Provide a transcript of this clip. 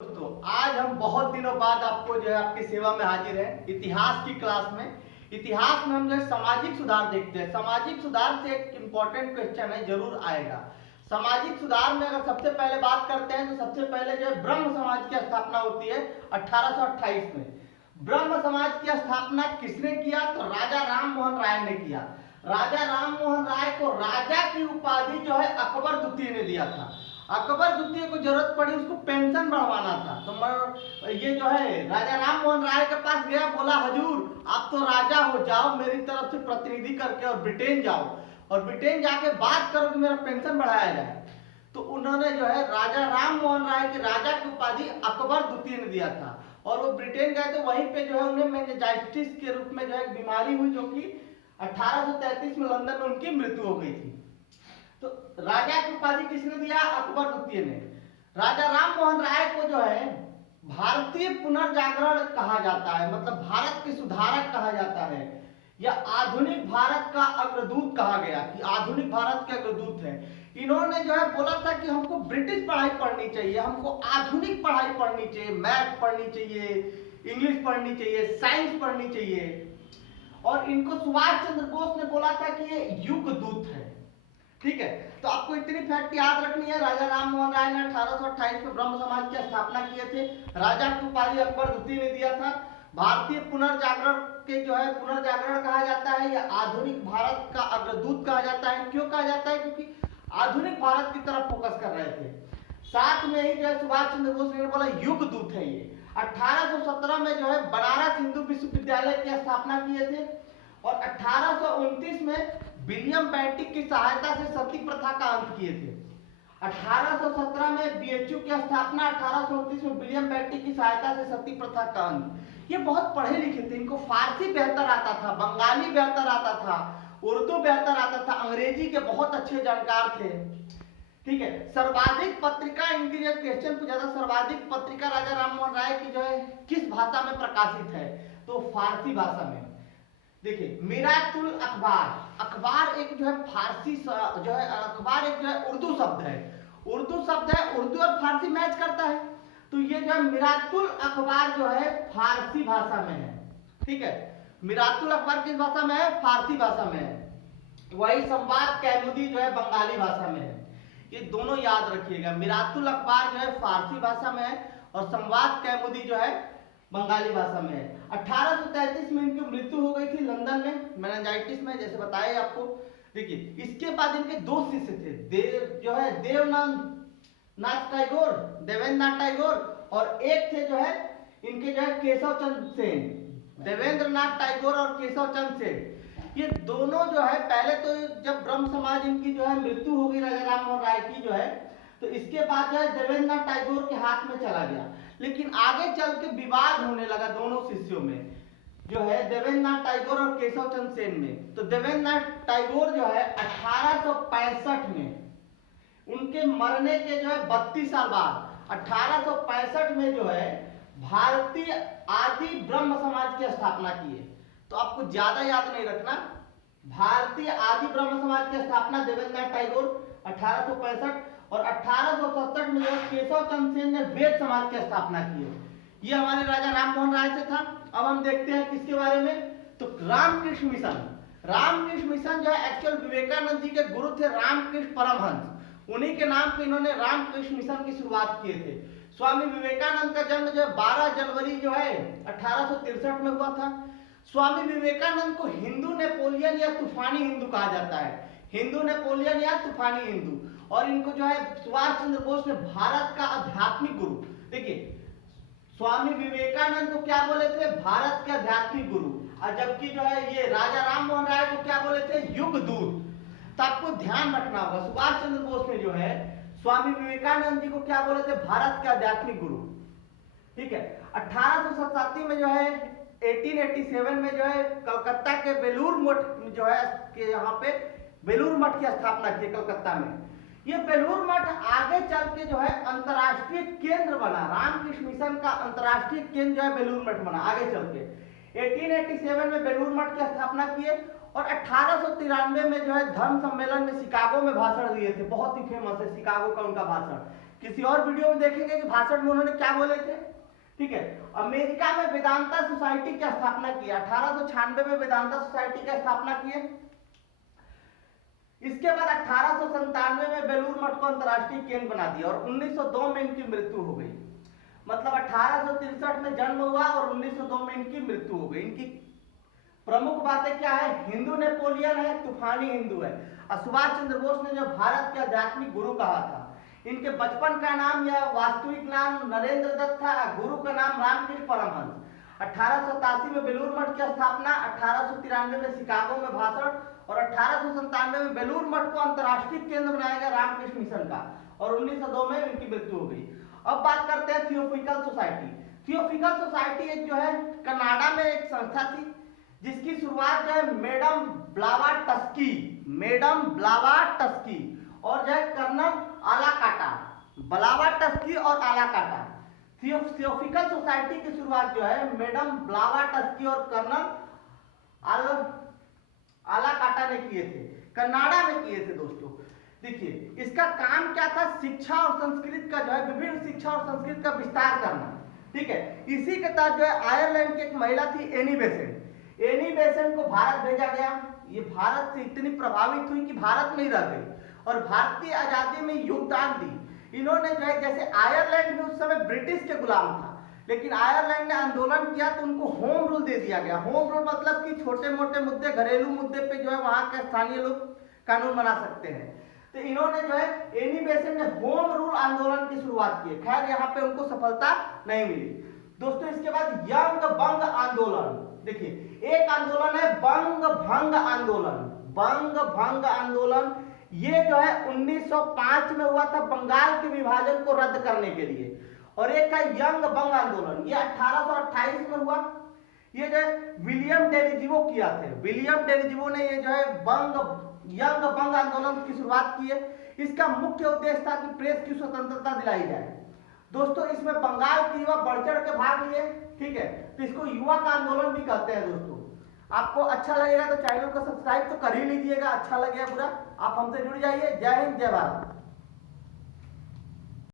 दोस्तों, आज हम बहुत दिनों बाद आपको जो है आपकी सेवा में हाजिर हैं इतिहास की क्लास में। इतिहास में हम जो है सामाजिक सुधार देखते हैं। सामाजिक सुधार से एक इम्पोर्टेंट क्वेश्चन है, जरूर आएगा। सामाजिक सुधार में अगर सबसे पहले बात करते हैं तो सबसे पहले जो है ब्रह्म समाज की स्थापना होती है 1828 में। ब्रह्म समाज की स्थापना किसने किया? तो राजा राम मोहन राय ने किया। राजा राम मोहन राय को राजा की उपाधि जो है अकबर द्वितीय ने दिया था। अकबर द्वितीय को जरूरत पड़ी उसको पेंशन बढ़वाना था, तो ये जो है राजा राम मोहन राय के पास गया, बोला हजूर आप तो राजा हो, जाओ मेरी तरफ से प्रतिनिधि करके और ब्रिटेन जाओ और ब्रिटेन जाके बात करो कि मेरा पेंशन बढ़ाया जाए। तो उन्होंने जो है राजा राम मोहन राय की राजा की उपाधि अकबर द्वितीय ने दिया था और वो ब्रिटेन गए तो वहीं पे जो है उन्हें मेनिंजाइटिस के रूप में जो है एक बीमारी हुई, जो कि 1833 में लंदन में उनकी मृत्यु हो गई थी। तो राजा की उपाधि किसने दिया? अकबर द्वितीय ने। राजा राम मोहन राय को जो है भारतीय पुनर्जागरण कहा जाता है, मतलब भारत के सुधारक कहा जाता है, या आधुनिक भारत का अग्रदूत कहा गया कि आधुनिक भारत के अग्रदूत है। इन्होंने जो है बोला था कि हमको ब्रिटिश पढ़ाई पढ़नी चाहिए, हमको आधुनिक पढ़ाई पढ़नी चाहिए, मैथ पढ़नी चाहिए, इंग्लिश पढ़नी चाहिए, साइंस पढ़नी चाहिए। और इनको सुभाष चंद्र बोस ने बोला था कि ये युग दूत है। ठीक है, तो आपको इतनी फैक्ट याद रखनी है। राजा राम मोहन राय ने 1828 में ब्रह्म समाज की स्थापना किए थे। राजा की उपाधि अकबर द्वितीय ने दिया था। भारतीय पुनर्जागरण के जो है पुनर्जागरण कहा जाता है या आधुनिक भारत का अग्रदूत कहा जाता है। क्यों कहा जाता है? क्योंकि आधुनिक भारत की तरफ फोकस कर रहे थे। साथ में ही जो है सुभाष चंद्र बोस ने बोला युग दूत है ये। 1817 में जो है बनारस हिंदू विश्वविद्यालय की स्थापना किए थे और 1829 में विलियम बेंटिक की सहायता से सती प्रथा का अंत किए थे। 1817 में बीएचयू की स्थापना, 1829 में विलियम बेंटिक की सहायता से सती प्रथा का अंत। ये बहुत पढ़े लिखे थे, इनको फारसी बेहतर आता था, बंगाली बेहतर आता था, उर्दू बेहतर आता था, अंग्रेजी के बहुत अच्छे जानकार थे। ठीक है, सर्वाधिक पत्रिका, इनकी जो क्वेश्चन पूछा था, सर्वाधिक पत्रिका राजा राम मोहन राय की जो है किस भाषा में प्रकाशित है? तो फारसी भाषा में। देखिए, मिरातुल अखबार, अखबार एक जो है फारसी जो है, अखबार एक जो है उर्दू शब्द है। उर्दू शब्द है, उर्दू और फारसी मैच करता है, तो ये जो है मिरातुल अखबार जो है फारसी भाषा में है। ठीक है, मिरातुल अखबार किस भाषा में है? फारसी भाषा में है। वही संवाद कैमुदी जो है बंगाली भाषा में है। ये दोनों याद रखिएगा, मिरातुल अखबार जो है फारसी भाषा में है और संवाद कैमुदी जो है बंगाली भाषा में है। 1833 में इनकी मृत्यु हो गई थी लंदन में मेनिंजाइटिस में, जैसे बताया आपको। देखिए, इसके बाद इनके दो शिष्य थे, देवेंद्रनाथ टैगोर, देवेंद्रनाथ टैगोर, और एक थे जो है इनके जो है केशव चंद्र सेन। देवेंद्रनाथ टैगोर और केशव चंद्र सेन, ये दोनों जो है पहले तो जब ब्रह्म समाज इनकी जो है मृत्यु हो गई राजा राम मोहन राय की जो है, तो इसके बाद जो है देवेंद्रनाथ टैगोर के हाथ में चला गया। लेकिन आगे चल के विवाद होने लगा दोनों शिष्यों में, जो है देवेंद्रनाथ टैगोर और केशव चंद्र सेन में। तो देवेंद्रनाथ टैगोर जो है 1865 में, उनके मरने के जो है 32 साल बाद 1865 में जो है भारतीय आदि ब्रह्म समाज की स्थापना की है। तो आपको ज्यादा याद नहीं रखना, भारतीय आदि ब्रह्म समाज की स्थापना देवेंद्रनाथ टैगोर 1865 और 1867 में जो केशव चंद्र सेन ने वेद समाज की स्थापना की है। ये हमारे राजा राम मोहन राय से था। अब हम देखते हैं किसके बारे में, तो रामकृष्ण मिशन। रामकृष्ण मिशन जो है एक्चुअल विवेकानंद जी के गुरु थे रामकृष्ण परमहंस, उन्हीं के नाम पे इन्होंने रामकृष्ण मिशन की शुरुआत किए थे। स्वामी विवेकानंद का जन्म जो है 12 जनवरी जो है 1863 में हुआ था। स्वामी विवेकानंद को हिंदू नेपोलियन या तूफानी हिंदू कहा जाता है, हिंदू नेपोलियन या तूफानी हिंदू। और इनको जो है सुभाष चंद्र बोस ने भारत का आध्यात्मिक गुरु, देखिए स्वामी विवेकानंद को क्या बोले थे? भारत के आध्यात्मिक गुरु। और जबकि जो है ये राजा राम मोहन राय को क्या बोले थे? युग दूत। तो आपको ध्यान रखना होगा, सुभाष चंद्र बोस ने जो है स्वामी विवेकानंद जी को क्या बोले थे? भारत के आध्यात्मिक गुरु। ठीक है, 1887 में जो है 1887 में जो है कलकत्ता के बेलूर मठ जो है के यहाँ पे बेलूर मठ की स्थापना की कलकत्ता में। ये बेलूर मठ आगे चल के जो है अंतरराष्ट्रीय केंद्र बना, रामकृष्ण मिशन का अंतरराष्ट्रीय केंद्र जो है बेलूर मठ बना आगे चल के। 1887 में बेलूर मठ की स्थापना किए और 1893 में जो है धर्म सम्मेलन में शिकागो में भाषण दिए थे, बहुत ही फेमस है शिकागो का उनका भाषण। किसी और वीडियो में देखेंगे कि भाषण में उन्होंने क्या बोले थे। ठीक है, अमेरिका में वेदांता सोसाइटी की स्थापना की, 1896 में वेदांता सोसाइटी की स्थापना किए। इसके बाद 1897 में बेलूर मठ को अंतर्राष्ट्रीय केंद्र बना दिया और 1902 में इनकी मृत्यु हो गई। मतलब 1863 में जन्म हुआ और 1902 में इनकी मृत्यु हो गई। इनकी प्रमुख बातें क्या है, हिंदू नेपोलियन है, तूफानी हिंदू है। और सुभाष चंद्र बोस ने जो भारत के आध्यात्मिक गुरु कहा था, इनके बचपन का नाम या वास्तविक नाम नरेंद्र दत्त था, गुरु का नाम रामकृष्ण परमहंस। 1887 में बेलूर मठ की स्थापना, 1893 में शिकागो में भाषण और 1897 में बेलूर मठ को अंतर्राष्ट्रीय केंद्र बनाया गया रामकृष्ण मिशन का और 1902 में इनकी मृत्यु हो गई। अब बात करते हैं थियोफिकल सोसाइटी। थियोफिकल सोसाइटी एक जो है कनाडा में एक संस्था थी जिसकी शुरुआत जो है मैडम ब्लावाटस्की और जो है कर्नल आलाकाटा, ब्लावाटस्की और आलाकाटा। थियोफिकल सोसाइटी की शुरुआत जो है मैडम ब्लावाटस्की और कर्नल आलाकाटा ने किए थे, कनाडा में किए थे। दोस्तों देखिए इसका काम क्या था, शिक्षा और संस्कृत का जो है विभिन्न शिक्षा और संस्कृत का विस्तार करना। ठीक है, इसी के तहत जो है आयरलैंड की एक महिला थी एनी बेसेंट को भारत भेजा गया। ये भारत से इतनी प्रभावित हुई कि भारत में ही रह गई और भारतीय आजादी में योगदान दी। इन्होंने जो है जैसे आयरलैंड में उस समय ब्रिटिश के गुलाम था, लेकिन आयरलैंड ने आंदोलन किया तो उनको होम रूल दे दिया गया। होम रूल मतलब कि छोटे मोटे मुद्दे, घरेलू मुद्दे पे जो है वहां के स्थानीय लोग कानून बना सकते हैं। तो इन्होंने जो है एनी बेसेंट ने होम रूल आंदोलन की शुरुआत की। खैर यहाँ पे उनको सफलता नहीं मिली। दोस्तों इसके बाद यंग बंग आंदोलन, देखिए एक आंदोलन है बंग भंग आंदोलन। ये जो है 1905 में हुआ था बंगाल के विभाजन को रद्द करने के लिए। और एक है यंग बंग आंदोलन, ये 1828 में हुआ। ये जो है विलियम डेनिजीवो किया थे, विलियम डेनिजीवो ने ये जो है यंग बंग आंदोलन की शुरुआत की है। इसका मुख्य उद्देश्य था कि प्रेस की स्वतंत्रता दिलाई जाए। दोस्तों इसमें बंगाल के युवा बढ़ चढ़ के भाग लिए। ठीक है, तो इसको युवा का आंदोलन भी कहते हैं। दोस्तों आपको अच्छा लगेगा तो चैनल को सब्सक्राइब तो कर ही लीजिएगा, अच्छा लगेगा बुरा आप हमसे जुड़ जाइए। जय हिंद, जय भारत।